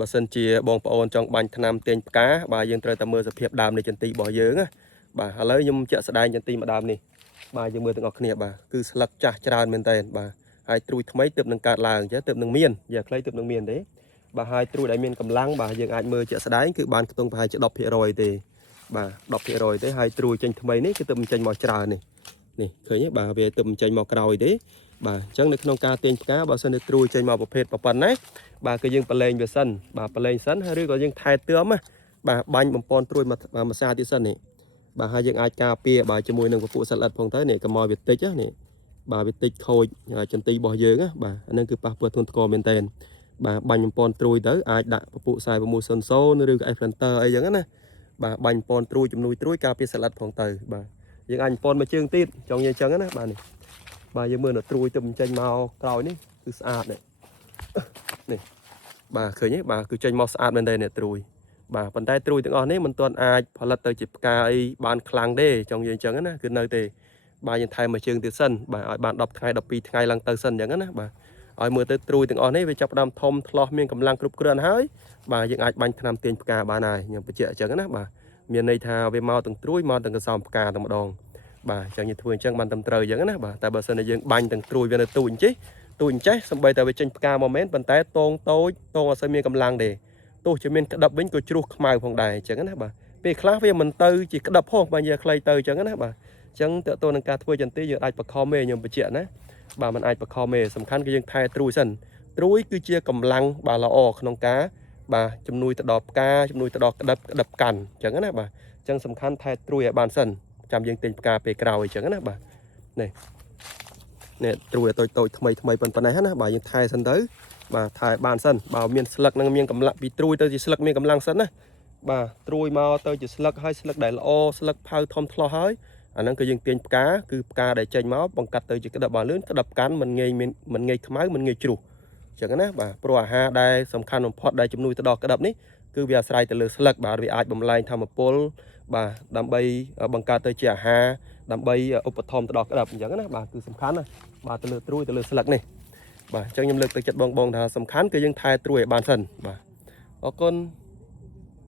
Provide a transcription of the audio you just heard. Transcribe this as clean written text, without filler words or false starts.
បើសិនជាបងប្អូនចង់បាញ់ថ្នាំទាញផ្កាបាទយើងត្រូវតែមើលសភាពដើមនៃចន្ទីរបស់យើងណាបាទឥឡូវខ្ញុំជាក់ស្ដែងចន្ទីមួយដើមនេះបាទយើងមើលទាំងអស់គ្នាបាទគឺស្លឹកចាស់ច្រើនមែនតើបាទហើយត្រួយថ្មីទើបនឹងកើតឡើងអញ្ចឹងទើបនឹងមានយ៉ាខ្លីទើបនឹងមានទេបាទហើយត្រួយដែលមានកម្លាំងបាទយើងអាចមើលជាក់ស្ដែងគឺបានខ្ទង់ប្រហែលជា 10% ទេបាទ 10% ទេហើយត្រួយចេញថ្មីនេះគឺទើបបញ្ចេញមកច្រើននេះឃើញទេបាទវាទើបបញ្ចេញមកក្រោយទេបាទអញ្ចឹងនៅក្នុងការទាញផ្កាបើសិនជាត្រួយចេញមកប្រភេទប៉ុណ្ណាបាទគឺយើងប្រឡែងវាសិនបាទប្រឡែងសិនហើយឬក៏យើងថែទាំណាបាទបាញ់បំពន់ត្រួយមួយសាទៀតសិននេះបាទហើយយើងអាចការពារបាទជាមួយនឹងពពួកសត្វល្អិតផងទៅនេះកុំឲ្យវាតិចនេះបាទវាតិចខូចចន្ទីរបស់យើងណាបាទអានឹងគឺប៉ះពាល់ធ្ងន់ធ្ងរមែនតើបាទបាញ់បំពន់ត្រួយទៅអាចដាក់ពពួក4600ឬក៏ F-Planter អីចឹងណាបាទបាញ់បំពន់ត្រួយជំនួយត្រួយការពារសត្វល្អិតផងទៅបាទយើងអាចបំពន់មួយជើងទៀតចង់និយាយចឹងណាបាទនេះបាទយើងមើលនៅត្រួយទៅបញ្ចេញមកក្រោយនេះគឺស្អាតនេះបាទឃើញទេបាទគឺចេញមកស្អាតមែនតើអ្នកត្រួយបាទប៉ុន្តែត្រួយទាំងអស់នេះមិនទាន់អាចផលិតទៅជាផ្កាអីបានខ្លាំងទេចង់និយាយចឹងណាគឺនៅទេបាទយើងថែមមួយជើងទៀតសិនបាទឲ្យបាន10ថ្ងៃ12ថ្ងៃឡើងទៅសិនចឹងណាបាទឲ្យមើលទៅត្រួយទាំងអស់នេះវាចាប់ផ្ដើមធំឆ្លោះមានកម្លាំងគ្រប់គ្រាន់ហើយបាទយើងអាចបាញ់ថ្នាំទាញផ្កាបានហើយខ្ញុំបញ្ជាក់អញ្ចឹងណាបាទមានន័យថាវាមកទាំងត្រួយមកទាំងកសោមផ្កាតែម្ដងបាទអញ្ចឹងយើងធ្វើអញ្ចឹងបានត្រឹមត្រូវអញ្ចឹងណាបាទតែបើសិនជាយើងបាញ់ទាំងត្រួយវានៅទូចអញ្ចេះទូចអញ្ចេះសំបីតែវាចេញផ្កាមកមែនប៉ុន្តែតងតូចតងអត់សូវមានកម្លាំងទេទោះជាមានក្តឹបវិញក៏ជ្រុះខ្មៅផងដែរអញ្ចឹងណាបាទពេលខ្លះវាមិនទៅជាក្តឹបផងបើនិយាយខ្លីទៅអញ្ចឹងណាបាទអញ្ចឹងតើតើនឹងការធ្វើចន្ទីយើងអាចបខំទេខ្ញុំបញ្ជាក់ណាបាទมันអាចបខំទេសំខាន់គឺយើងថែត្រួយសិនត្រួយគឺជាកម្លាំងបាទល្អក្នុងការបាទជំនួយទៅដល់ផ្កាជំនួយទៅដល់ក្តឹបកាន់អញ្ចឹងណាបាទអញ្ចឹងសំខាន់ថែត្រួយឲ្យបានសិនចាំយើងទិញផ្កាពេលក្រោយអញ្ចឹងណាបាទនេះត្រួយតូចថ្មីប៉ុណ្ណេះណាបាទយើងថែសិនទៅបាទថែបានសិនបើមានស្លឹកនឹងមានកម្លាំងពីត្រួយទៅជាស្លឹកមានកម្លាំងសិនណាបាទត្រួយមកទៅជាស្លឹកហើយស្លឹកដែលល្អស្លឹកផៅធំធ្លោះហើយអាហ្នឹងគឺយើងទាញផ្កាគឺផ្កាដែលចេញមកបង្កាត់ទៅជាក្តឹបបានលឿនក្តឹបកាន់មិនងាយខ្មៅមិនងាយជ្រុះអញ្ចឹងណាបាទព្រោះអាហារដែលសំខាន់បំផុតដែលជំនួយទៅដល់ក្តឹបនេះគឺវាអាស្រ័យទៅលើស្លឹកបាទវាអាចបំលែងធម្មពលបាទដើម្បីបង្កើតទៅជាអាហារដើម្បីឧបត្ថម្ភទៅដល់ក្តឹបអញ្ចឹងណាបាទគឺសំខាន់ណាបាទទៅលើត្រួយទៅលើស្លឹកនេះបាទអញ្ចឹងខ្ញុំលើកទឹកចិត្តបងថាសំខាន់គឺយើងថែត្រួយឲ្យបានសិនបាទអរគុណ